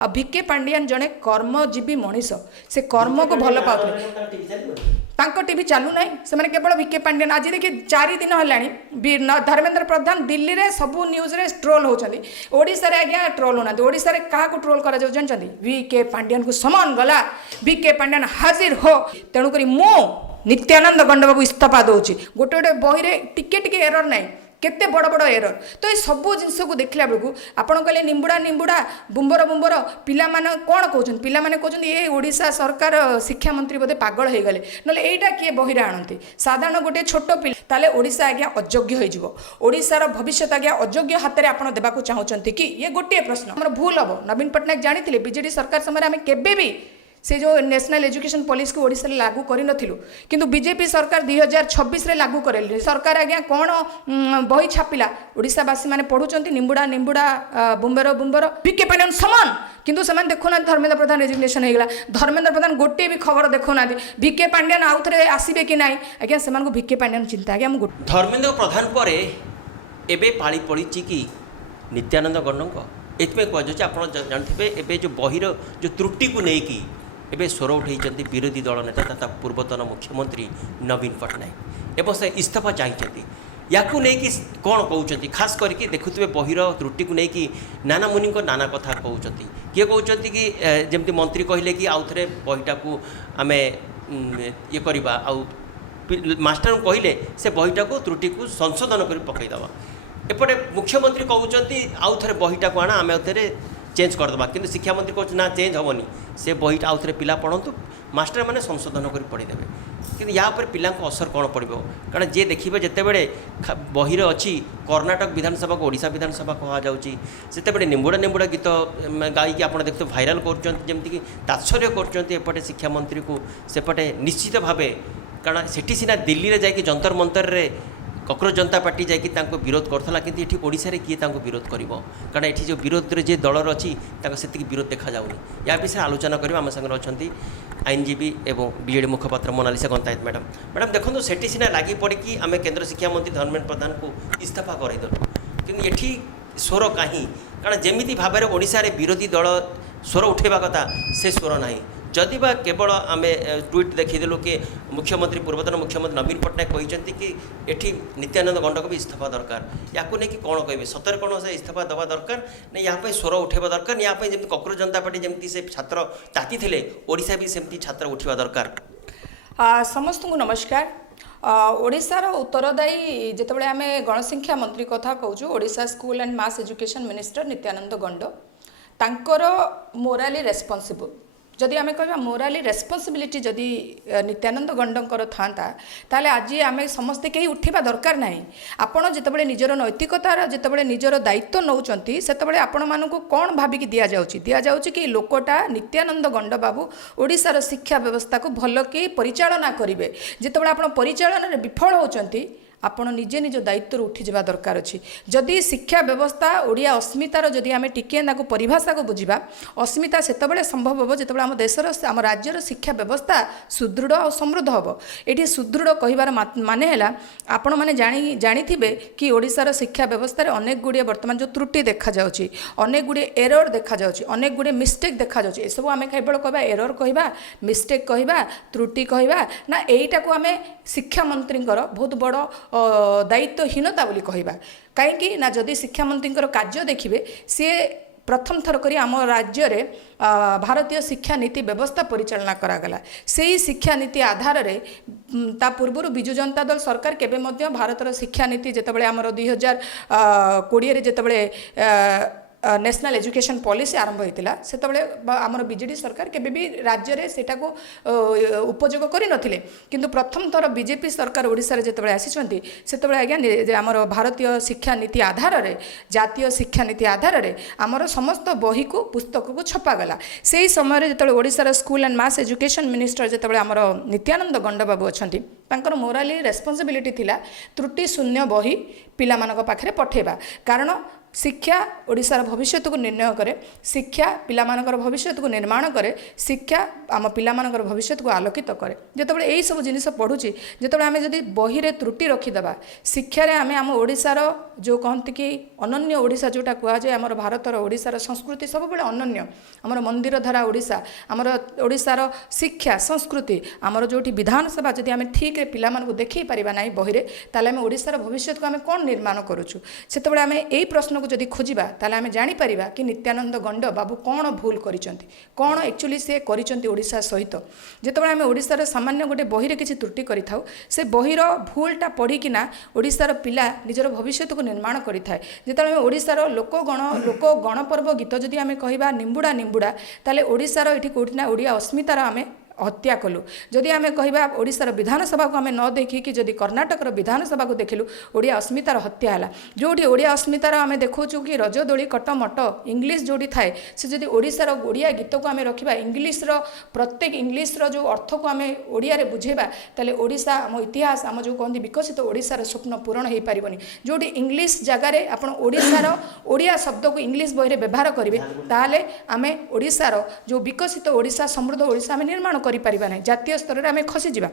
V K Pandian जड़े कर्मजीवी मनीष से कर्म को भल पाते टीवी चालू ना से केवल ଭିକେ ପାଣ୍ଡିଆନ आज देखिए 4 दिन है धर्मेंद्र प्रधान दिल्ली रे सबू न्यूज रे ट्रोल होती ओडिशा रे आज्ञा ट्रोल होना ओडिशा रे क्या ट्रोल करा जानते ଭିକେ ପାଣ୍ଡିଆନ को समान गला ଭିକେ पाण्डियान हाजिर हो तेणुक मो नित्यानंद गंडबाबू इस्तीफा दूसरी गोटे गोटे बही रे टिके टिके एरर ना केते बड़ बड़ एरर तो ये सबू जिनस को देखला बेलू आपड़ कहले निंबुड़ा निंबुड़ा बुंबर बुंबर पिला माने कौन कहते पिला माने कहते ये ओडिशा सरकार शिक्षा मंत्री बोधे पागल हो गले ना यहीटा किए बहिरा आणती साधारण गोटे छोट पिला ताले ओडिशा आज्ञा अयोग्य हो ओडिशार भविष्य आज्ञा अयोग्य हाथ में आपड़ देवाक चाहते कि ये गोटे प्रश्न आम भूल हम नवीन पट्टनायक जानी बीजेडी सरकार समय आम केबे भी से जो नेशनल एजुकेशन पॉलिसी को ओडिशा लागू करूँ किंतु बीजेपी सरकार 2026 रे लागू करेले सरकार आज्ञा कौन बही छापिला ओडिशावासी मैंने पढ़ुंट निंबुड़ा निंबुड़ा बुंबर बुंबर ଭିକେ ପାଣ୍ଡିଆନ समान किंतु से देखुना धर्मेंद्र प्रधान रेजिग्नेशन होगा धर्मेंद्र प्रधान गोटे भी खबर देखुना ଭିକେ ପାଣ୍ଡିଆନ आउ थे आसबे कि ना आज्ञा से ଭିକେ ପାଣ୍ଡିଆନ चिंता आज्ञा धर्मेंद्र प्रधान पर एबे पाली पड़ी कि नित्यानंद गंड एथि कहुच्छे आप जानते हैं जो बहिर जो त्रुटि को लेकिन एबे स्वर उठे विरोधी दल नेता तथा पूर्वतन मुख्यमंत्री नवीन पट्टनायक एवं से इस्तीफा चाहिए या कौन कहते खास करके देखुए बहिर त्रुटि को लेकिन नाना मुनि नाना कथा कहते किए कहते कि जमती मंत्री कहले कि आउ थे बहीटा को आम ये करवा मास्टर कहले से बहीटा को त्रुटि को संशोधन कर पकईदे एपटे मुख्यमंत्री कहते आउ थे बहीटा को आना आम आउ चेंज करदे कि शिक्षा मंत्री कहते ना चेंज हेनी से बहीटा आउ थे पिला पढ़ु मास्टर मैंने संशोधन कर पढ़ीदेवे कि या पिला असर कौन पड़ो कारण जे देखिए जिते बड़े बहिर अच्छी कर्णाटक विधानसभा को ओडिशा विधानसभा कहुच्छी से निंबुड़ा निंबुड़ा गीत गायिकी आप देखते भाइराल करमती तात्सर्य करपटे शिक्षा मंत्री को सेपटे निश्चित भाव कारण सेठी सीना दिल्ली में जाकि जंतर मंतर रे कॉकरोच जनता पार्टी जाकि विरोध करता कि ये ओडिशा रे किए विरोध कर कारण ये जो विरोध रे जे दलर अच्छी से विरोध देखा जाऊनी या विषय आलोचना करवा आम सागर अच्छा आईनजीवी एवं बीजेडी मुखपात्र मोनालिसा गंतायत मैडम मैडम देखो सेठी सीना लगी पड़ी आम केन्द्र शिक्षा मंत्री धर्मेंद्र प्रधान को इस्तीफा करदेलु कि ये स्वर कहीं कारण जमी भाव में ओडिशा रे विरोधी दल स्वर उठेबा कथा से स्वर ना जदि बा केवल आम ट्वीट देखीदेलु कि मुख्यमंत्री पूर्वतन मुख्यमंत्री नवीन पट्टनायक कहते कि एठी नित्यानंद गंड को भी इस्तीफा दरकार या नहीं कौन कहे सतर कौन से इस्तीफा देवा दरकार ना या स्वर उठेबा दरकार या जमी कॉकरोच जनता पार्टी जमी से छात्र ताती थे ओडिशा भी सेमती छात्र उठा दरकार समस्त को नमस्कार ओडिशार उत्तरदायी जितेबाला आम गणशिक्षा मंत्री कथा कहूँ Odisha school and mass education minister Nityananda Gond तांकर मोराली रेस्पॉन्सिबल जदि आम कह मोराली रेस्पॉन्सिबिलिटी जदि नित्यानंद गंडकर था ताले आज आम समस्ते कहीं उठा दरकार ना आपड़ जितेबाला निजर नैतिकतार जितेबाला निजर दायित्व नौकरी से आपण मानक कौन भाविकी दि जाऊँगी कि लोकटा नित्यानंद गंड बाबू ओडिशार शिक्षा व्यवस्था को भल कि परिचालना करेंगे जितेबाला आप परिचालन विफल होती आपण निजे निज दायित्व उठी जावा दरकार अच्छी जदि शिक्षा व्यवस्था ओडिया अस्मितार जदि आम टिके ना परिभाषा को बुझा अस्मिता सेतबेले संभव हम जितेबाला आम देशर आम राज्यर शिक्षा व्यवस्था सुदृढ़ और समृद्ध हम ये सुदृढ़ कहिबार माने है आपण मैंने जानी कि ओडिशार शिक्षा व्यवस्था रे अनेक गुड़िए बर्तमान जो त्रुटि देखा जाउछि अनेक गुड़िए एरर देखा जाउछि अनेक गुड़िए मिस्टेक देखा जाउछि एसबू आम केवल कहबा एरर कहबा मिस्टेक कहबा त्रुटि कहबा ना एईटा को आम शिक्षा मंत्री बहुत बड़ दायित्वहीनता बोली कहबा कहीं ना जदि शिक्षा मंत्री कार्य देखिए सी प्रथम थर करी आम राज्य रे भारतीय शिक्षा नीति व्यवस्था परिचालना करागला से शिक्षा नीति आधार रे ता पूर्व विजु जनता दल सरकार केबे मध्य भारतर शिक्षा नीति जितेबाला आमर 2020 रे जितेबाला नेशनल एजुकेशन पॉलिसी आरंभ होता से आमर बीजेडी सरकार केबे भी राज्य रे सेटा को उपयोग करि नथिले किंतु प्रथम थर बीजेपी सरकार ओडिशा रे जेतेबेले आसीचंती सेतेबेले आज्ञा आमर भारतीय शिक्षा नीति आधार रे जातीय शिक्षा नीति आधार रे आमर समस्त बही को पुस्तक को छपा गला सेही समय जेतेबेले Odisha school and mass education minister जेतेबेले आमर नित्यानंद गंड बाबू अछंती तांकर मोराली रेस्पॉन्सिबिलिटी थिला त्रुटि शून्य बही पिला मानक पाखरे पठेबा कारण शिक्षा ओडिशार भविष्य को निर्णय करे शिक्षा पिलामानकर भविष्य को निर्माण करे शिक्षा आम पिलामानकर भविष्य को आलोकित करे जितेबाला यही सब जिनिस पढ़ुची जितेबाला आम जदि बही रे त्रुटि रखिदेबा शिक्षार आम आम ओडिशार जो कहती कि अनन्य ओडिशा जोटा कहुए आम भारतर ओडिशार संस्कृति सब बड़े अनन्य आमर मंदिर धारा ओडिशा आमर ओडिशार शिक्षा संस्कृति आमर जो विधानसभा जदि आम ठीक रे पिलामानकु देखै परिबा नाही बही रे ताले आम ओडिशार भविष्य को आम कोन निर्माण करूछु सेतेबेले आम एई प्रश्न को जदि खोजिबा ताले आम जानि परिबा कि नित्यानंद गंड बाबू कौन भूल करिसंती कौन एक्चुअली से करिसंती ओडिशा सहित जेतेबेले आम ओडिशार सामान्य गोटे बही रे किछि त्रुटि करिथाउ से बहीर भूलटा पढ़िकिना ओडिशार पिला निजर भविष्य को निर्माण करिथाय जेतेबेले आम ओडिशार लोक गणपर्व गीत जदि आम कहिबा निंबुड़ा निंबुड़ा ताले ओडिशार एठी कोठिना ओडिया अस्मितार आम हत्या कलु जदि आम कहिबा ओडिशार विधानसभा को आम न देखिकी जदि कर्णाटकर विधानसभा को देखिलु ओडिया अस्मितार हत्या है जोटी ओडिया अस्मितार आम देखु कि रजदोली कटमट इंग्लीश जोड़ी थाए से जदि ओडिशार ओडिया गीत को आम रखा इंग्लीश्र प्रत्येक इंग्लीश्र जो अर्थ को आम ओडिया बुझेबा ताले ओडिशा आम इतिहास आम जो कहते विकसित ओडिशार स्वप्न पूरण हो पारिबनी जोटी इंग्लीश जगार आपण ओडिशार ओडिया शब्द को इंग्लीश बही व्यवहार करेंगे ताले आम ओडिशार जो विकसित ओडिशा समृद्ध ओडिशा आम निर्माण करिपारिबा नहीं जातीय स्तर में आम खसीजा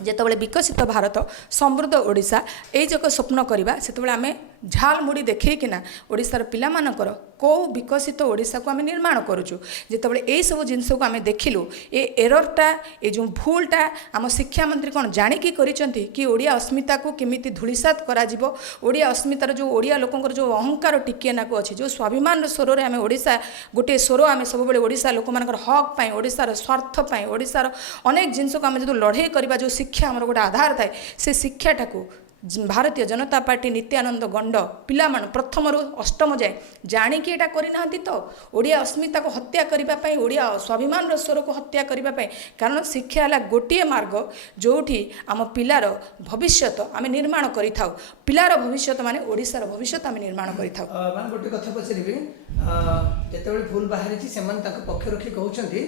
जितेबाला विकसित भारत समृद्ध ओडिशा यही जक स्वप्न करवा से आम झाल मुड़ी देखना ओडिशार पिलामानकर कौ विकसित ओडिशा को आम निर्माण करुचु जितेबाला यही सब जिनस को आम देखिलु ए एररटा ए जो भूलटा आम शिक्षा मंत्री कौन जाणिकी करिसेंती कि ओडिया अस्मिता को केमिति धूलिसात करा जिवो ओडिया अस्मितार जो ओडिया लोकंकर जो अहंकार टिके नाको अच्छी जो स्वाभिमान स्वर में आम ओडिशा गोटे स्वर आम सब ओडिशा लोक मानकर हक पाई ओडिशार स्वार्थ पाई ओडिशार अनेक जिनस को आम जो लड़े करवा जो शिक्षा आमर गोटे आधार थाए से शिक्षाटा को भारतीय जनता पार्टी नित्यानंद गंड पिलामान प्रथम रु अष्टम जाए जाणिकी एटा करना तो ओडिया अस्मिता को हत्या करने ओडिया स्वाभिमान स्वर को हत्या करने कारण शिक्षा है गोटे मार्ग जोठी आम पिलार भविष्य आम निर्माण करिथाउ पिलार भविष्य माने ओडिशार भविष्य आम निर्माण करिथाउ मान गोटे कथा पचारि जेतेबेले भूल बाहरी से पक्ष रखी कहते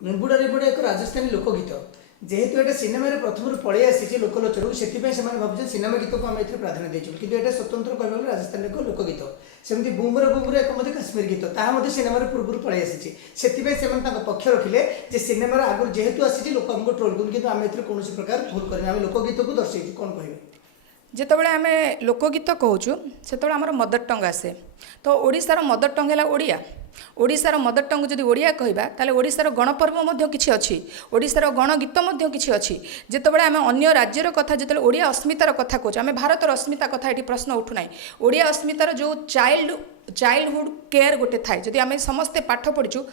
निंबुड़ा निंबुड़ा एक राजस्थानी लोकगीत जेहेतु ये सिनेमा प्रथम पलि आसी लोकलोचन से भावुँ सिनेमा गीत को आम प्राधान्य देचु कि ये स्वतंत्र कहूँ राजस्थान एक लोकगीत सेमती बुमरा बुमरा एक काश्मीर गीत ताहा सिनेमा पूर्व पलि आसी से पक्ष रखिले सिनेमार आगुरी जेहेतु आसी लोक आमको ट्रोल कर आम कौन प्रकार भूल करना आम लोकगीत को दर्शाई कौन कहे जितेबाला आम लोकगीत कहूँ से आमर मदर टंग आसे तो ओडिशार मदर टंग है ओडिया ओडिशार मदर टंग जदि ओडिया कहबा ताले ओडिशार गणपर्व मध्य किछि अछि ओडिशार गणगीत मध्य किछि अछि जेतेबेले आमे अन्य राज्यर कथा जेतेबेले ओडिया अस्मितार कथा कहू आमे भारतर अस्मिता कथा एठी प्रश्न उठु नाही ओडिया अस्मितार जो चाइल्डहुड केयर गोटे थाए जदि आमे समस्ते पाठ पढ़िछु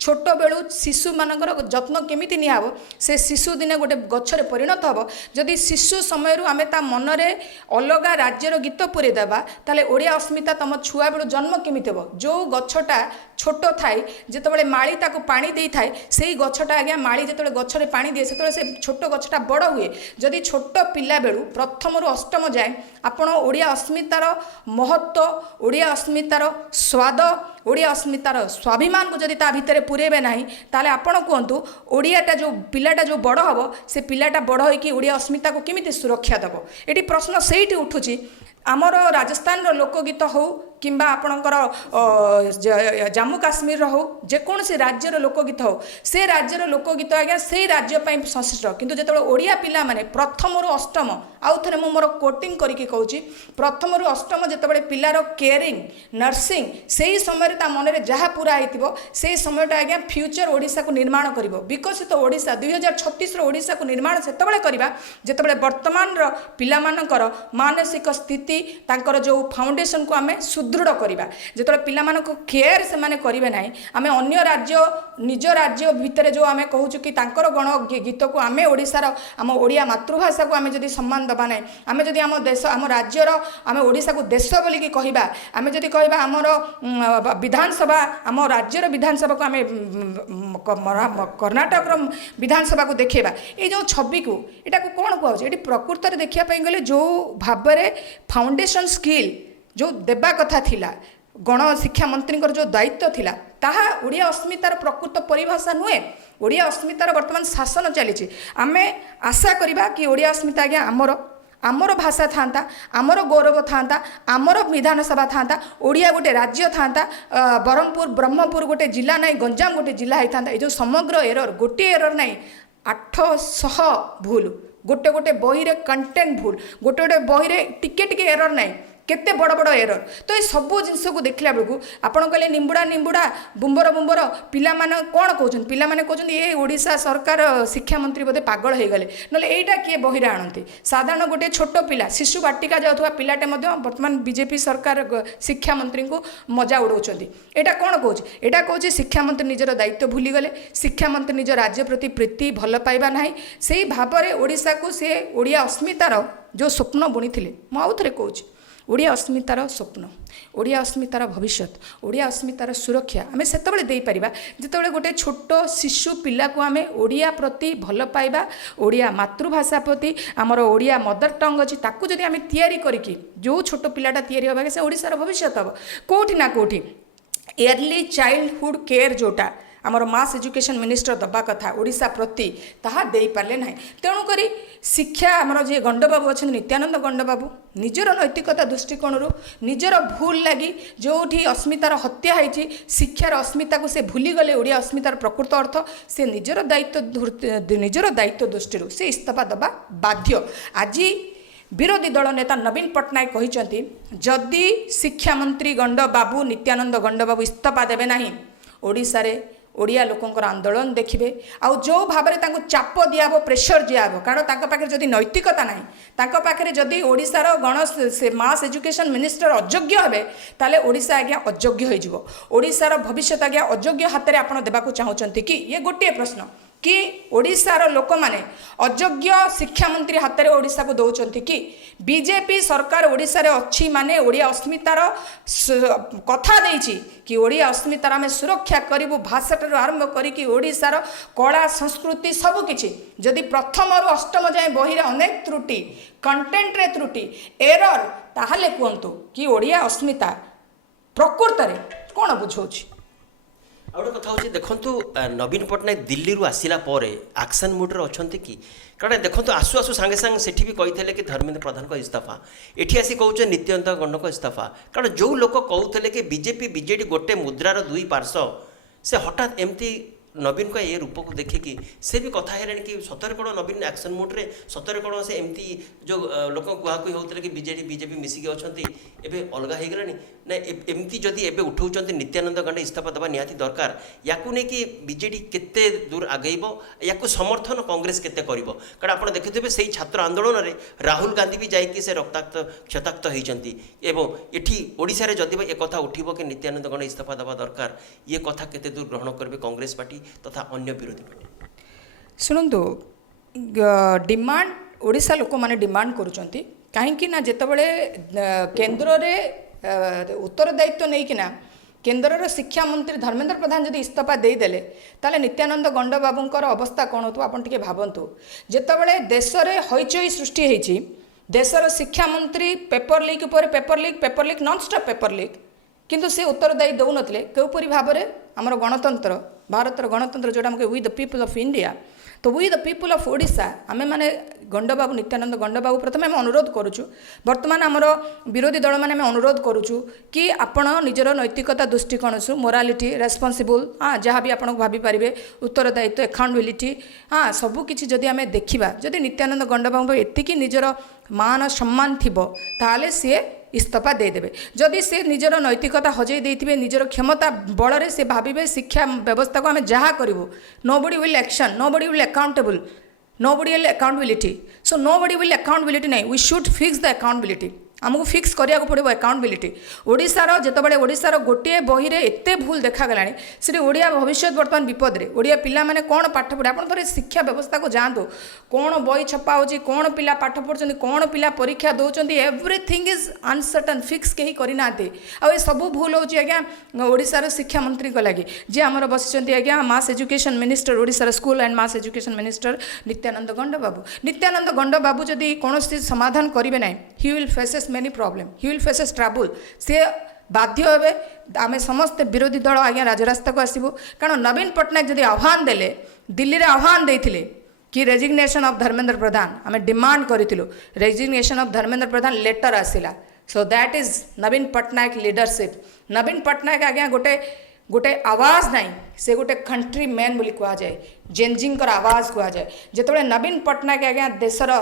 छोट बेलू शिशु मानकर जत्न केमिति नियाब से शिशु दिने गोटे गछरे परिणत हम जदि शिशु समय आम ता मनरे अलग राज्यर गीत पुरे देबा ताले ओडिया अस्मिता तम छुआ बेलू जन्म केमिति हो जो गछटा छोट थाए जितेबाला माली ताको पानी दे थाए से गछटा आज्ञा माली जिते गछरे पानी दिए से छोट गछटा बड़ हुए जदि छोट पिला बेलू प्रथम रु अष्टम जाए आपण ओडिया अस्मितार महत्व ओडिया अस्मितार स्वाद ओडिया अस्मितार स्वाभिमान को जदि ता भितर पुरेबे नहीं ताले आपण कहतु ओडियाटा जो पिलाटा जो बड़ हम से पिलाटा बड़ होइकी ओडिया अस्मिता को केमिति सुरक्षा देव एटी प्रश्न सेठी उठुची आमर राजस्थान लोकगीत हो किंबा आपणकर जम्मू काश्मीर हो जेकोसी राज्यर लोकगीत हो से राज्यर लोकगीत आज्ञा से राज्य संश्लिष्ट किंतु जो ओडिया पिला माने प्रथम रु अष्टम आउ थे मोर कोटिंग करके कहूँ प्रथम रु अष्टम जितेबाला पिलार केयरिंग नर्सिंग से ही समय मन में जहाँ पूरा हो से समयटा आज्ञा फ्यूचर ओडिशा को निर्माण कर विकसित ओडिशा 2036 ओडिशा को निर्माण से करवा जितेबाला वर्तमान पिलामानकर मानसिक स्थिति तांकर जो फाउंडेशन को आम सुदृढ़ करवा जो पिला केयर से माने करेंगे ना आम अन्य राज्य निज राज्य भितर जो आम कहूँ कि तांकर गण गीत को आम ओडिशार आम ओडिया मातृभाषा को आम जदि सम्मान दबा ना आम जदि आम देश आम राज्यर आम ओडिशा को देश बोलिकी कहबा आम जदि कहबा आमर विधानसभा आम राज्यर विधानसभा को आम कर्णाटक विधानसभा को देखेबा ये जो छवि को यहाँ को कौन कहुचे ये प्रकृत में देखापी गले जो भाव में फाउंडेशन स्किल जो देवा कथा थिला गण शिक्षा मंत्री जो दायित्व थिला ताहा ओडिया अस्मितार प्रकृत परिभाषा नुहे ओडिया अस्मितार वर्तमान शासन चली आमे आशा करिबा कि ओडिया अस्मिता आज्ञा आमर आमर भाषा था आमर गौरव था आमर विधानसभा था ओडिया गोटे राज्य था ब्रह्मपुर ब्रह्मपुर गोटे जिला ना गंजाम गोटे जिला होता है जो समग्र एरर गोटे एरर ना 800 भूल गोटे गोटे बही रे कंटेंट भूल गोटे गोटे बही रे टिके टिके एरर ना केते बड़ बड़ एरर तो ये सब जिनस को देखला बेलू आपन कहले निंबुड़ा निंबुड़ा बुम्बर बुम्बर पिला माने कौन कहउछन पिला माने कहउछन ये ओडिशा सरकार शिक्षा मंत्री बोधे पागल हो गले नले एटा किए बहिरा आनते साधारण गोटे छोट पिला शिशु बाटिका जाउथवा पिलाटे मध्य वर्तमान बीजेपी सरकार शिक्षा मंत्री को मजा उड़ाउछंती एटा कौन कहउछ एटा कहउछ शिक्षा मंत्री निजर दायित्व भूली गले शिक्षा मंत्री निज राज्य प्रति प्रीति भल पाइबा नाही सेही भाबरे ओडिशा को से ओडिया अस्मितार जो स्वप्न बुणीथिले म आउ थरे कहउछ ओडिया अस्मितार स्वप्न ओडिया अस्मितार भविष्य ओडिया अस्मितार सुरक्षा आम से देपर जिते गोटे छोट शिशु पिला को आम ओडिया प्रति भल पाइबा ओडिया मातृभाषा प्रति आमर ओडिया मदर टंग अच्छी ताकू जदि आम तैयारी करके जो छोट पिलाटा तैयारी होगा से ओडिशार भविष्य हम कौटी ना कौटी अर्ली चाइल्डहुड केयर जोटा आमर मास एजुकेशन मिनिस्टर दबा कथा ओडिशा प्रति ताहा देई पारले नाही तेणुक शिक्षा आमर जे गंडबाबू अच्छा नित्यानंद गंडबाबू निजर नैतिकता दृष्टिकोण निजर भूल लगी जो अस्मितार हत्या होती शिक्षार अस्मिता को से भूली गले ओडिया अस्मितार प्रकृत अर्थ से निजर दायित्व दृष्टि से इस्तीफा दबा बाध्य आज विरोधी दल नेता नवीन पट्टनायक कहते जदि शिक्षा मंत्री गंडबाबू नित्यानंद गंडबाबू इस्तीफा देवे ना ओडिशा रे ओडिया लोकंकर आंदोलन देखिए आउ जो भाव में चाप दियाब प्रेसर दियाब कारण पाखे जदि नैतिकता ना तांको पाखे जदि ओडिशार गण से मास एजुकेशन मिनिस्टर अयोग्य हे ताले ओडिशा आज्ञा अयोग्य हो ओडिशार भविष्य आज्ञा अयोग्य हाथ में आपड़ देवाक चाहते कि ये गोटे प्रश्न कि ओडिशार लोक माने अयोग्य शिक्षा मंत्री हाथ में ओडिशा को दौरान कि बीजेपी सरकार ओडिशा रे अच्छी माने ओडिया अस्मितार कथा देइछि कि ओडिया अस्मितार आम सुरक्षा करूँ भाषाटर आरंभ करी ओडिशार कला संस्कृति सबकि जदि प्रथम रु अष्टम जाए बही अनेक त्रुटि कंटेंट रे त्रुटि एरर ताहले कहतु कि ओडिया अस्मिता प्रकृत रे कौन बुझाऊँ आ गोटे कथा हूँ देखु नवीन पट्टनायक दिल्ली आसला एक्शन मुड्रे अच्छा कि कारण देखो आसु आसु सांगे सांगे सेठी भी कही कि धर्मेंद्र प्रधान को इस्तीफा एठी आसी कहते नित्यानंद गंड को इस्तीफा कारण जो लोक कहते कि बीजेपी बीजेडी गोटे मुद्रार दुई पार्श्व से हठात एमती नवीन का ये रूप को देखिकी से भी कथा है कि सतरे कौन नवीन एक्शन मुड्रे सतरे कौन से एमती जो लोक कुहाकुही होते कि बीजेपी मिसिकी अच्छा एवं अलग हो गला ना एमती जदि एबे उठाउछन्ति नित्यानंद गंडे इस्तीफा देवा निहाती दरकार याकू नहीं कि बीजेडी केते दूर आगेब याकू समर्थन कांग्रेस केते करिवो कारण आपण देखिथिबे सेही छात्र आंदोलन रे राहुल गांधी भी जाइए से रक्ताक्त क्षताक्त होइछन्ति एवं एठी ओडिसा रे जदि ए कथा उठिबो कि नित्यानंद गंडे इस्तीफा देवा दरकार ये कथा केते दूर ग्रहण करबे कांग्रेस पार्टी तथा अन्य विरोधी पार्टी शुणु डिमांड ओडिशा लोक माने डिमांड करूछन्ति काहेकि ना जेतबेले केंद्र रे उत्तरदायित्व नहीं कि केन्द्र शिक्षा मंत्री धर्मेंद्र प्रधान जदि इस्तीफा देदेले ताले नित्यानंद गंड बाबूंकर अवस्था कौन हो आप भावतु जितेबाला देश में हईचई सृष्टि होती देशर शिक्षा मंत्री paper leak paper leak non stop paper leak किंतु से उत्तरदायी दौन कौपरी भाव में आमर गणतंत्र भारतर गणतंत्र जोटा we the people of India तो we the people of Odisha आमे माने गंडबाबू नित्यानंद गंडबाबू प्रथम आम अनुरोध करुचु बर्तमान आमर विरोधी दल मैंने अनुरोध करुचु कि आपण निजर नैतिकता दृष्टिकोण सु मोरालिटी रेस्पॉन्सिबल हाँ जहाँ भी आपको भाभी पारे उत्तरदायित्व एकाउंटेबिलिटी हाँ सबकि जदि आम देखा जदि नित्यानंद गंडबाबू एतिकी निजर मान सम्मान थिबो ताले सी इस्तीफा देदेवे जदि से निजर नैतिकता हजई देथिबे निजर क्षमता बल रे से भाविबे शिक्षा व्यवस्था को आम जहाँ करूँ nobody will action nobody will accountable nobody will accountability so nobody will accountability नहीं we should fix the accountability आमको फिक्स करिया को पड़ो अकाउंटेबिलिटी ओडिशार जितेबाला ओडिशार गोटे बही रे एते भूल देखा से ओडिया भविष्य बर्तमान विपद रे ओडिया पिला माने कौन पाठ पढ़े आप थे शिक्षा व्यवस्था को जातु कौन बही छपा हो कौन पिला पाठ पढ़ुं कौन पिला परीक्षा दौरान एवरीथिंग इज अनसर्टन फिक्स कहीं करना आ सब भूल होची आज्ञा ओडिशार शिक्षा मंत्री को लगी जे आमर बसिचंती आज्ञा मास एजुकेशन मिनिस्टर ओडिशार school and mass education minister Nityananda Gond babu जदि कौन समाधान करेंगे ना he will faces many problem he will faces trouble से बाध्य हे आम समस्ते विरोधी दल आज्ञा राजरास्ता को आसबू कारण नवीन पट्टनायक जदि आह्वान देले दिल्ली रे आह्वान देथिले कि रेजिग्नेशन ऑफ धर्मेंद्र प्रधान आम डिमांड करूँ resignation of Dharmendra Pradhan letter आसला so that is Naveen Patnaik leadership Naveen Patnaik आज्ञा गोटे गोटे आवाज नहीं से गोटे कंट्री मैन बोली कह जाए जेनजींकर आवाज कह जाए जिते नवीन पट्टनायक आज्ञा देशर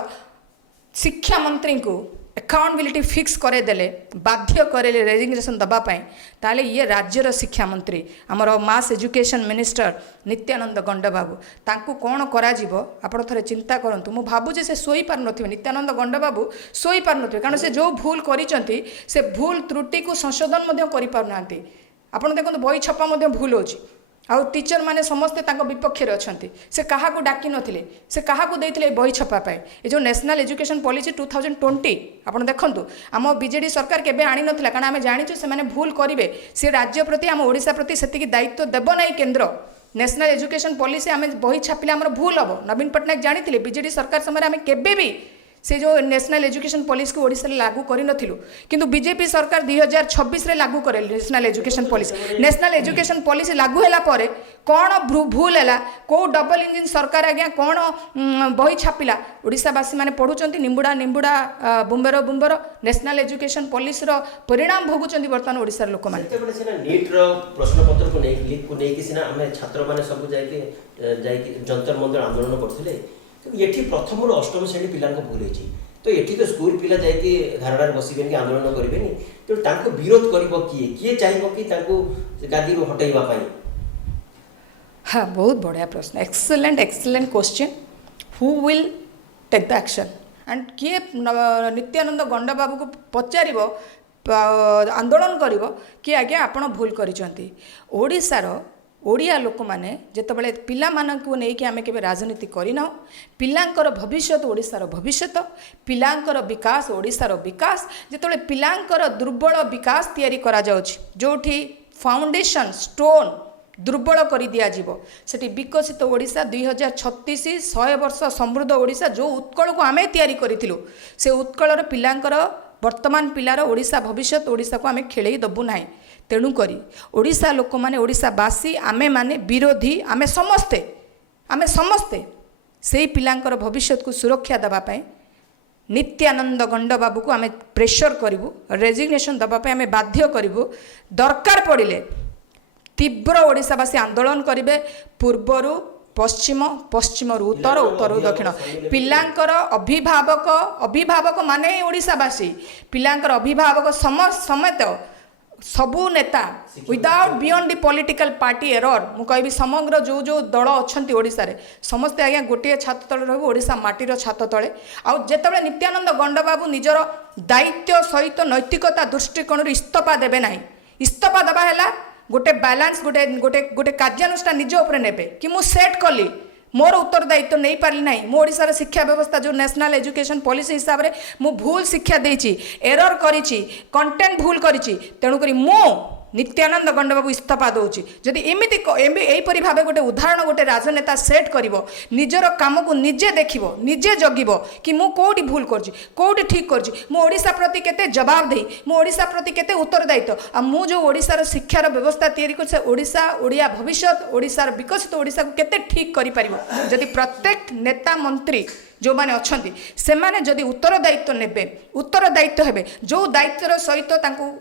शिक्षा मंत्री को अकाउंटेबिलिटी फिक्स करेदेले बाध्य करेले रेजिग्नेशन दबापाई ताले ये राज्यर शिक्षा मंत्री आमर मास एजुकेशन मिनिस्टर नित्यानंद गंड बाबू तांकु कौन कराजिबो आपण थरे चिंता करंतु मु भाबुजे से सोई पार नथिबे नित्यानंद गंड बाबू सोई पार नथिबे कारण से जो भूल करिसंती से भूल त्रुटि को संशोधन मध्य करि पार नांती आपण देखंतु बही छपा मध्य भूल होची आउ टीचर माने समस्ते तांको विपक्ष रे अछंती से काहा को डाकी नथिले से काहा को देथिले बही छपा पाए ए जो नेशनल एजुकेशन पॉलिसी 2020 आपण देखंतु आम बीजेडी सरकार केबे आनी नथिला कारण आमे जानिछु से माने भूल करिवे से राज्य प्रति आम ओडिसा प्रति सेतिकी दायित्व देबो नाही केंद्र नेशनल एजुकेशन पॉलिसी आमे बही छापिले हमर भूल हबो नवीन पट्टनायक जानिथिले बीजेडी सरकार समय आमे केबे भी से जो नेशनल एजुकेशन पॉलिसी को ओडिशा लागू करि नथिलु किंतु बीजेपी सरकार 2026 रे लागू करे नेशनल एजुकेशन पॉलिसी लागू हैला परे कौन भूल हैला को डबल इंजिन सरकार आज्ञा कौन बही छापिला ओडिशावासी माने पढ़ुचंती निंबुड़ा निंबुड़ा बुंबेरो बुंबेरो नेशनल एजुकेशन पॉलिसी रो परिणाम भोगुचंती वर्तमान ओडिसा लोक माने जेतेबेले सिना नीट रो प्रश्न पत्र को नै लीक को नै कि सिना हमें छात्र माने सब जाई जंतर मंतर आंदोलन करथिले ये प्रथम अष्टम श्रेणी पिला भूल होती तो ये तो स्कूल पिला जाकि धारणार बसबे कि आंदोलन करेंगे तो विरोध कर किए किए चाहिए कि गादी हटाइवा हाँ बहुत बढ़िया प्रश्न excellent question who will take the action and किए नित्यानंद गंड बाबू को पचार आंदोलन कर कि आज्ञा आपण भूल करिसंती ओडिशार ओडिया लोक मैंने जितेबाला पिला मानू नहीं कि आम के राजनीति करना पिलांकर भविष्य ओडिशार भविष्य पिलांकर विकास ओडिशार विकास जितेबाला पिलांकर दुर्बल विकास तैयारी करा जाउछि जोठी फाउंडेशन स्टोन दुर्बल कर दिज्व से विकसित ओडिशा 2036 100 वर्ष समृद्ध ओडिशा जो उत्कल को आम तैयारी करूँ से उत्कलर पिलांकर वर्तमान पिलार ओडिशा भविष्य ओडिशा को आम खेल दबू ना तेणुक ओडिशा लोक मैंने ओडिशावासी आमे माने विरोधी आमे समस्ते से पिलांकर भविष्य को सुरक्षा देवाई नित्यानंद गंड बाबू को आमे प्रेशर करूँ रेजिग्नेशन देवाई आमे बाध्य करूँ दरकार पड़े तीव्र ओडिशावासी आंदोलन करेंगे पूर्वर पश्चिम पश्चिम उत्तर उत्तर दक्षिण पिलांकर अभिभावक माने ओडिशावासी पिलांकर अभिभावक समेत सबू नेता without beyond the political party error मु कहबी समग्र जो जो दल अच्छा ओडिशा रे समस्ते आज्ञा गोटे छात तले रहबो ओडिशा माटीर छात तले आ जेतेबेले नित्यानंद गंड बाबू निजर दायित्व सहित नैतिकता दृष्टिकोण इस्तफा देबे नाही इस्तफा देबा हैला गोटे बैलेंस गोटे गोटे गोटे कार्यानुष्ठान निज उपरे नेबे कि मु सेट कली मोर उत्तरदायित्व नहीं पारि ना मो ओडिशार शिक्षा व्यवस्था जो नेशनल एजुकेशन पॉलिसी हिसाब से मु भूल शिक्षा देछि एरर करिछि कंटेंट भूल करिछि तेणुक मो नित्यानंद गंड बाबू इस्तफा दौची जदि एमती यहीपरि भाव गोटे उदाहरण गोटे राजनेता सेट करिवो निजर काम को निजे देखिवो निजे जगिवो कि मु कोठी भूल करछि कोठी ठीक करछि मु ओडिशा प्रति केते जवाबदेही मु ओडिशा प्रति केते उत्तरदायित्व आ मु जो ओडिशार शिक्षार व्यवस्था तैयारी करछि ओडिशा ओडिया भविष्य ओडिशार विकसित ओडिशा को केते ठीक करि परिवो जदि प्रत्येक नेता मंत्री जो माने अछंती से माने जदि उत्तरदायित्व नेबे उत्तरदायित्व हेबे जो दायित्वर सहित तांको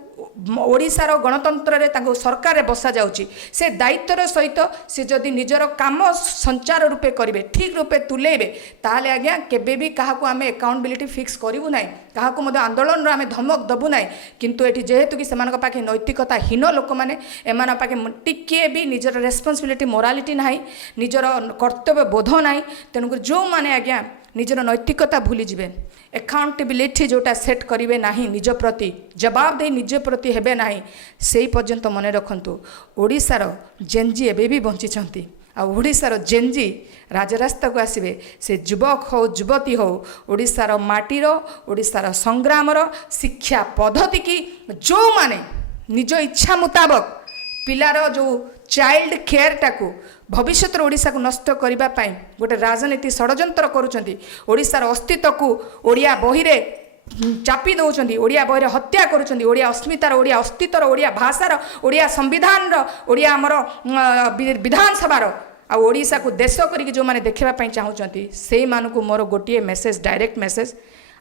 ओडिशार गणतंत्र रे तांको सरकार रे बसा जाउची से दायित्वर सहित से जदि निजर काम संचार रूपे करिवे ठीक रूपे तुलेबे ताले आज्ञा केबे भी काहा को आमे अकाउंटेबिलिटी फिक्स करिवु नै काहा को मदे आंदोलन रो आमे धमक दबु नै किंतु एठी जेहेतु कि सेमानक पाखे नैतिकता हीन लोक माने एमान पाखे टिके भी निजर रेस्पोंसिबिलिटी मोरालिटी नाही निजर कर्तव्य बोध नाही तेनु जो माने आज्ञा निजर नैतिकता भूली जिवे अकाउंटेबिलिटी जोटा सेट करिवे नाही निज प्रति जवाबदेही निज प्रति हेबे नाही सेई पर्यंत मने रखंतु ओडिशार जेनजी एबे भी बंचिछंती आ ओडिशार जेनजी राजरास्ता को आसबे से युवक हो युवती हो ओडिशार माटीर ओडिशार संग्रामर शिक्षा पद्धति की जो माने निज इच्छा मुताबक पिलार जो चाइल्ड केयर टाकू भविष्य ओडिशा को नष्ट करने गोटे राजनीति षड्यंत्र करुँच ओडिशार अस्तित्व को ओडिया बही रे चापी दौरान ओडिया बही हत्या करुँच ओडिया अस्मितार ओडिया अस्तित्वर ओडिया भाषार ओडिया संविधान ओडिया आमर विधानसभार ओडिशा को देश करिक जो मैंने देखा चाहूँगी से मानू मोर गोटे मेसेज डायरेक्ट मेसेज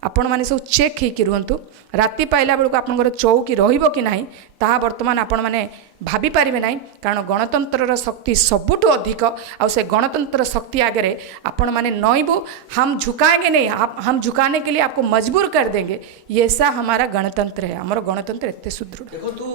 आपण मैंने सब चेक होकि रुहतु राति पाइला बेलू आपंकर चौकी कि ना ताहा बर्तमान आपण मैंने भाभी पारे ना कारण गणतंत्र शक्ति सबुठ अधिक आ से गणतंत्र शक्ति आगे आपण मैंने नईबू हम झुकाएंगे नहीं हम झुकाने के लिए आपको मजबूर कर देंगे ये ऐसा हमारा गणतंत्र है हमारा गणतंत्र एत सुदृढ़ देखो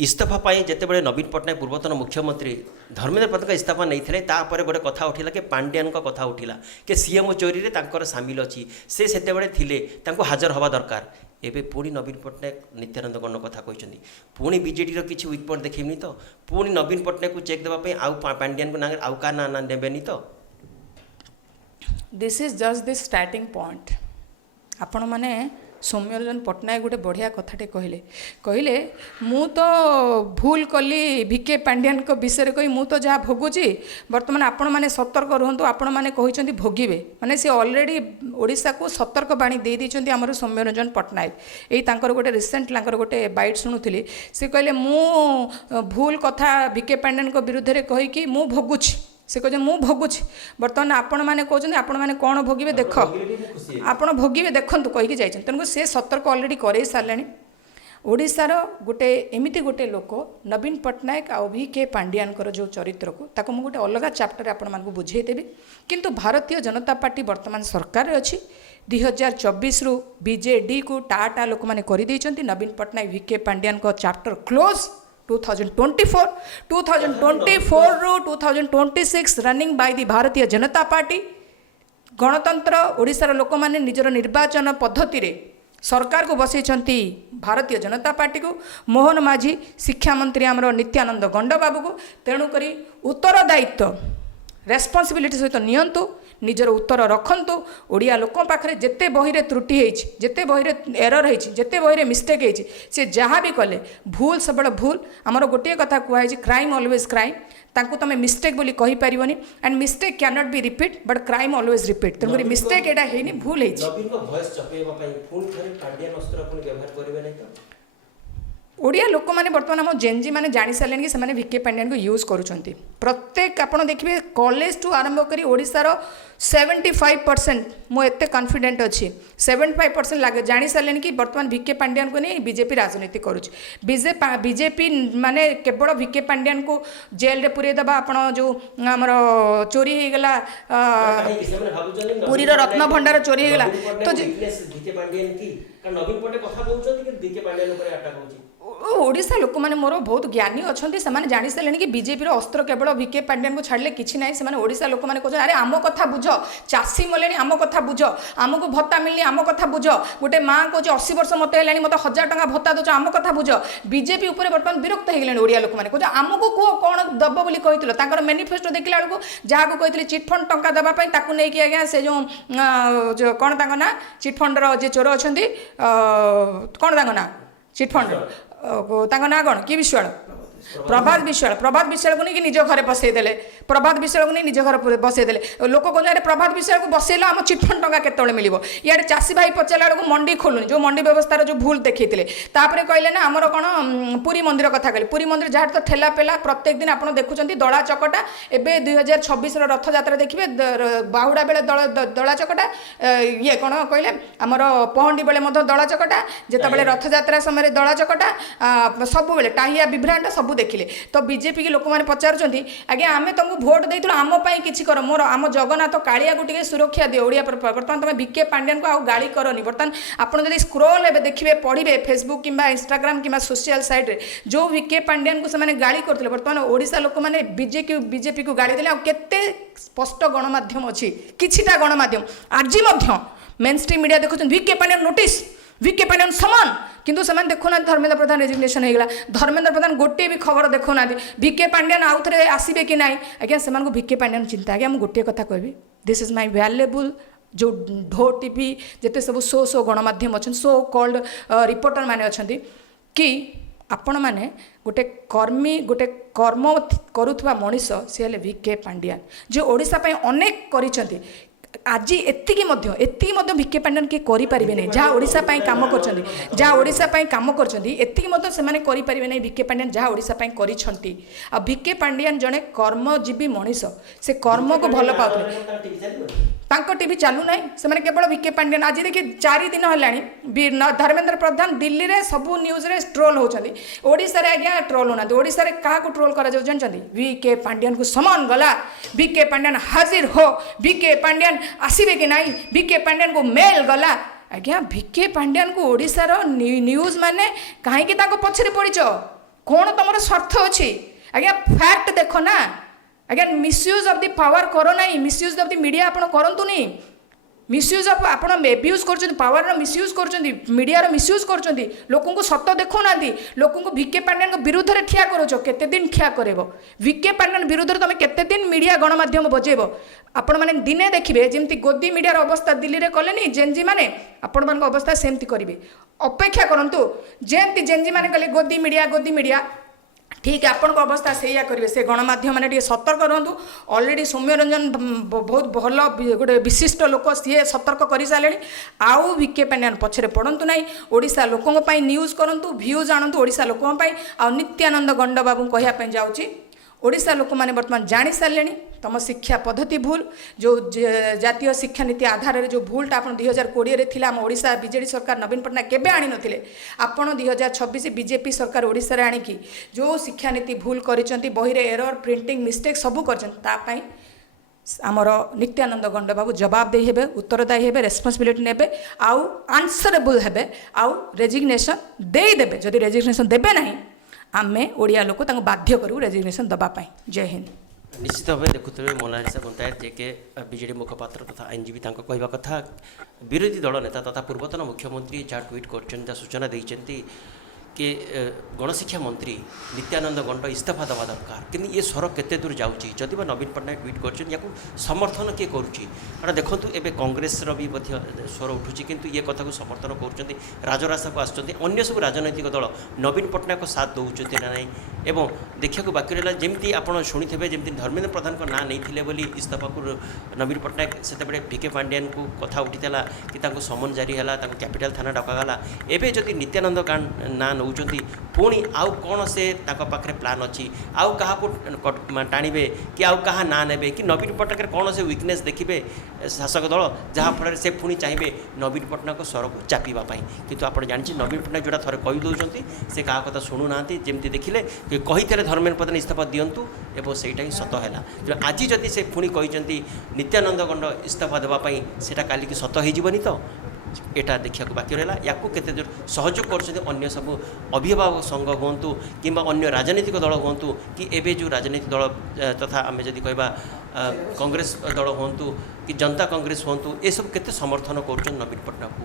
इस्तीफा पाई जितेबाला नवीन पट्टनायक पूर्वतन मुख्यमंत्री धर्मेंद्र प्रधान इस्तीफा नहीं थे तापर गोटे कथा उठिला कि पांड्यान कथा उठिला कि सीएम चोरी रे तांकर सामिल अच्छी से सेतेबेले थिले तांको हाजर हवा दरकार एबे पुणी नवीन पट्टनायक नित्यानंद गण कथा कहते पुणी बीजेडी किसी वीक पॉइंट देखनी तो पुणी नवीन पट्टनायक को चेक देवाई आउ पांड्यान को ना आउ का ना नेबेनी तो this is just this starting point आपण मैंने सौम्यरंजन पट्टनायक गोटे बढ़िया कथाटे कहले मु तो भूल कली भिके पांड्यान विषय कही मु तो जहाँ भोगुची बर्तमान आपण मैंने सतर्क रुहतु आपण मैंने कहते भोगिबे माने से ऑलरेडी ओडिशा को सतर्क बाणी दे देइछन्ती हमर सौम्यरंजन पट्टनायक एई तांकर गोटे रिसेंट लांकर गोटे बाइट शुणुली से कहले मु भूल कथा भिके पांड्यान विरुद्ध रे कही कि मु भोगुची से कहते मु भोगुची बर्तमान आपण मैंने कहते आपण मैंने कौन भोगिबे देख आपण भोगिबे देखंतु कहीकि जाइछन तेणु से सतर्क ऑलरेडी करे सारलेनी ओडिशार गोटे एमिति गोटे लोक नवीन पट्टनायक आ भी के पांड्यान जो चरित्र को ताको मु गोटे अलग चैप्टर आपण मानकु बुझेदेवी किंतु भारतीय जनता पार्टी वर्तमान सरकार अच्छी 2024 रु बीजेडी को टाटा लोक मैंने कर नवीन पट्टनायक भिके पांड्यान को चैप्टर क्लोज 2024 रू 2026 running by the Bharatiya Janata party गणतंत्र ओडिशार लोक माने निजर निर्वाचन पद्धति रे सरकार को बसैछंती भारतीय जनता पार्टी को मोहन माझी शिक्षा मंत्री आमर नित्यानंद गंड बाबू को तेणु करी उत्तरदायित्व रेस्पॉन्सिबिलिटी सहित नियंतु निजर उत्तर रखंतु ओडिया लोकों पाखरे जेते बहिरे त्रुटि हेछि जेते बहिरे एरर हेछि जेते बहिरे मिस्टेक हेछि से जहाँ भी कले भूल सबल भूल आमर गोटे कथा कहै छै क्राइम ऑलवेज क्राइम तांको तमे मिस्टेक बोली कहि परिबोनी and mistake can not be repeat but crime always repeat तेणुकरी मिस्टेक एटा हेनी भूल हेछि नवीन को वॉइस चपेबा पई फुल थरे पांड्यान अस्त्र अपन व्यवहार करबे नै तो ओडिया लोक मैंने बर्तमान आम जेनजी मैंने जानी सारे कि से भिके पांड्यान को यूज करुँच प्रत्येक आपड़ देखिए कॉलेज टू आरंभ कर ओडिशार 75% मुझे कॉन्फिडेंट अच्छी 75% लगे जानी सारे कि बर्तमान भिके पांड्यान को नहीं बीजेपी राजनीति करुच्ची बीजेपी माने केवल भिके पांड्यान को जेल रे पुरे दबा आपण जो आमर चोरी हो गला पुरीर रत्न भंडार चोरी हो गला तो भिके पांड्यान की नवीन पटे कथा कहउछन कि भिके पांड्यान ऊपर अटैक होउची ओडिशा लोक मैंने मोर बहुत ज्ञानी अच्छा से जानी सारे कि बीजेपी अस्त्र केवल भिके पांड्यान को छाड़े कि ना से ओडिशा लोक मैंने कहते अरे आम कथा बुझ चाषी मले आम कथा बुझ आमको भत्ता मिलनी आम कथा बुझ गोटे माँ कहे 80 वर्ष मत है मत 1000 टଙ୍କା भत्ता दो आम कथा बुझ बीजेपी उपर बर्तमान विरक्त हो गले ओडिया लोक मैंने कहते आमको कह कौन दब बोली कही मेनिफेस्टो देखला बेलू जहाँ को कहते चिटफंड टंका देवाई ताकू नहीं आज्ञा से जो कौन तांको ना चिटफंडर जे चोर अच्छा कौन तांको ना चिटफंड तांको ना कौन कि विश्वाल प्रभात विश्वाल को नहीं निज घर बसईदे प्रभात विश्वाल को नहीं निज घर बसईदे लोक कहते प्रभात विश्वाल को बसैल आम चिटफंड टंका केतले मिल इे चाषी भाई पचारा बेलू मंडी खोलुनी जो मंडी व्यवस्थार जो भूल देखते कहले ना आमर कौन पुरी मंदिर कथा कहले पुरी मंदिर जहाँ तो ठेला पेला प्रत्येक दिन आप देखुं दला चकटा एवं 2026 रथयात्रा देखिए बाहुड़ा बेले दला चकटा ये कौन कहले आमर पहंडी बेले दला चकटा जिते रथयात्रा समय दला चकटा सब बेले टाहिया विभ्राट सब देखिले तो बीजेपी के लोक मैंने पचारुंट आज्ञा आम तुमको भोट देइथुल आम किसी कर मोर आम जगन्नाथ कालिया को टिके सुरक्षा दियो ओडिया बर्तमान तुम भिके पांड्यान को आउ गाली करनी बर्तमान आपड़ जब स्क्रोल ए देखिए पढ़े फेसबुक कि इंस्टाग्राम कि सोशल साइट जो भिके पांड्यान को से गाली करते बर्तमान ओडिशा लोक मैंने बीजेपी को गाली देले केते स्पष्ट गणमाध्यम अच्छी किछिटा गणमाध्यम आज मेन स्ट्रीम मीडिया देखुं भिके पांड्यान नोटिस भिके पांड्यान समान किंतु से देखुना धर्मेंद्र प्रधान रेजिग्नेशन होगा धर्मेंद्र प्रधान गोटे भी खबर देखुना भिके पांड्यान आउ थे आसबे कि ना आज्ञा से भिके पांड्यान चिंता आज्ञा मुझे गोटे कथा कहबी दिस इज माय वैल्यूएबल जो ढो टीवी जिते सब शो गणमाध्यम अच्छा शो कॉल्ड रिपोर्टर मैंने अच्छा कि आपण मैंने गोटे कर्मी गोटे कर्म करुवा मनीष सी हेले भिके पांड्यान जो ओडिशा अनेक करिसेंती आज एतिकी भिके पांड्यान किए करें नहीं जहाँ ओडिशा पाई काम कर जहाँ ओडिशा पाई काम कर से करें नहीं भिके पांड्यान जहाँ ओडिशा पाई करिसेंती आ भिके पांड्यान जड़े कर्मजीवी मनीष से कर्म को भल पाते टीवी चालू ना से केवल भिके पांड्यान आज देखिए 4 दिन है धर्मेंद्र प्रधान दिल्ली रे सबू न्यूज रे ट्रोल होती ओडिशा रे आज्ञा ट्रोल होना ओडिशा रे क्या ट्रोल करा जानते भिके पांड्यान को समन गला भिके पांड्यान हाजिर हो भिके पांड्यान आसबे कि नहीं भिके पांड्यान को मेल गला आज्ञा भिके पांड्यान को ओडिशार न्यूज माने कहीं पछरे पड़च कौन तुम स्वार्थ अच्छी आज्ञा फैक्ट देख ना आज्ञा मिसयूज ऑफ द पावर करो ना मिसयूज ऑफ द मीडिया आपण करंतु नहीं मिसयूज ऑफ आपण एब्यूज कर पावर मिसयूज कर मीडिया मिसयूज कर लोकों को सत देखो ना लोकों को भिके पांड्यान विरुद्ध में ठिया करो केते दिन ठिया करब भिके पांड्यान विरुद्ध तुम केते दिन मीडिया गणमाध्यम बजेब आपण मैंने दिने देखिए जमी गोदी मीडियार अवस्था दिल्ली में कले जेनजी मैंने आपण मान अवस्था सेमती करेंगे अपेक्षा करूँ जेमती जेनजी मैंने कले गोदी मीडिया ठीक है आपण अवस्था से करेंगे से गणमाध्यम मैंने सतर्क रुँ अलरेडी सौम्य रंजन बहुत भल गोटे विशिष्ट लोक सी सतर्क कर सारे आउ भिके पांड्यान पछरे पड़तु ना ओडिशा लोकों न्यूज करूँ भ्यूज आणतु ओडिशा लोकों आ नित्यानंद गंड बाबू कहवाई जाऊँगी ओडिशा लोक मैंने बर्तमान जानी सारे तुम शिक्षा पद्धति भूल जो जातीय शिक्षा नीति आधार में जो भूलटा आप 2020 थे आम ओडिशा बीजेडी सरकार नवीन पट्टनायक केबे आनी नथिले आपण 2026 बीजेपी सरकार ओडिशा रे आनिकी जो शिक्षा नीति भूल करिसेंती बही रे एरर प्रिंटिंग मिस्टेक सबू कर आमर नित्यानंद गंड बाबू जवाब दे हेबे उत्तरदायी हेबे रेस्पॉन्सिबिलिटी नेबे आउ आंसरेबल हेबे आउ रेजिग्नेशन दे देबे जदि रेजिग्नेशन देबे नहीं आमे ओडिया लोक तांको बाध्य करू रेजिग्नेशन दबा पाई। जय हिंद। निश्चित भाव देखुए मोनालिसा पंचायत जे के बीजेडी मुखपात्र तथा आईनजीवी कहवा कथा विरोधी दल नेता तथा पूर्वतन मुख्यमंत्री जहाँ ट्वीट कर सूचना देते कि गणशिक्षा मंत्री नित्यानंद गंड इस्तीफा दवा दरकार कि ये स्वर केते दूर जाऊँगी जदि नवीन पट्टनायक ट्वीट कर समर्थन किए करुँच देखूँ एवं कांग्रेस भी स्वर उठुची किंतु ये कथा को समर्थन कर राजरास्ता को आसुँच सब राजनैतिक दल नवीन पट्टनायक साथ दौरान ना नहीं एवं देखा बाकी रहा जमी आप शुणी थे जमी धर्मेंद्र प्रधान को ना नहीं बोली इस्तीफा को नवीन पट्टनायक से भिके पांड्यान को कथा उठीला कि समन जारी है कैपिटाल थाना डकागला एवं जदि नित्यानंद ना नौ पुणी आउ कौन से पाखे प्लान अच्छी आउ क्या टाणिबे कि आउ क्या ना ने कि नवीन पट्टनायक कौन से विकनेस देखिए शासक दल जहाँफल से पुणी चाहिए नवीन पट्टनायक स्वर को चापिवाई किंतु आप जानते नवीन पट्टनायक जोड़ा थे कहीदे से क्या कथा शुणुना जमी देखिले कि कही धर्मेंद्र प्रधान इस्तीफा दिंतु एवं सहीटा ही सत है आज जदि से पुणी कहते नित्यानंद गंड इस्तीफा देवाई से काली की सत होनी तो एटा देखा बाकी रहा या केते दूर सहयोग कर सब अभिभावक संघ हूँ कि अन्य राजनीतिक दल हूँ कि एवं जो राजनीतिक दल तथा आम जदि कहवा कांग्रेस दल हूँ कि जनता कांग्रेस हूँ ये सब केते समर्थन कर नवीन पट्टनायक को